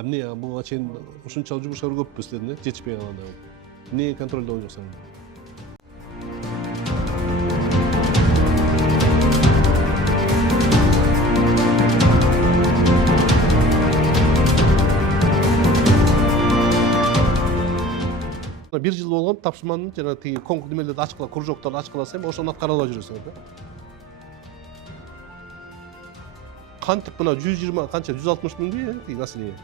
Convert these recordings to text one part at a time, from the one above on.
Эмне буга чейин ушунчалык жумуштар көппү силердин жетишпей калганда? Эмне контролдоп жоксуңар? Бир жыл болгон тапшырманын жана тиги конкурс немелерди ачкыла, кружокторду ачкыласа эми ошону аткара албай жүрөсүңөр да. Кантип мына 120 канча 160 миңби тиги население.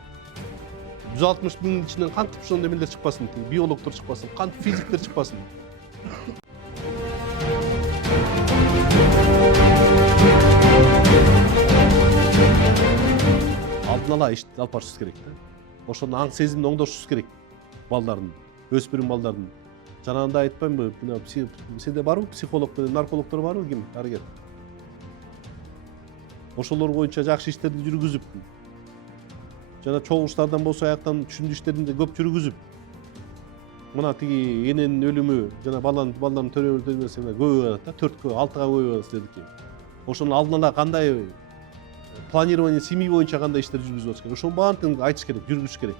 160 миңдин ичинен кантип ошол немелер чыкпасын, тиги биологдор чыкпасын, кантип физиктер чыкпасын. Алдын ала ишти алып барышыбыз керек да. Ошонун аң сезимин оңдошубуз керек балдардын, өспүрүм балдардын. Жанагында айтпаймынбы, мына сенде барбы психолог менен наркологдор барбы ким? Дарыгер. Ошолор боюнча жакшы иштерди жүргүзүп, жана чогулуштардан болсо аяктан түшүндүү иштерди көп жүргүзүп, мына тиги эненин өлүмү жана балдардын төрөбөлдөрү нерсе көбөйүп атат да, 4-кө, 6-га көбөйүп атат силердики. Ошону алдын ала кандай планирование семьи боюнча кандай иштер жүргүзүп атыш керек? Ошонун баарын айтыш керек, жүргүзүш керек.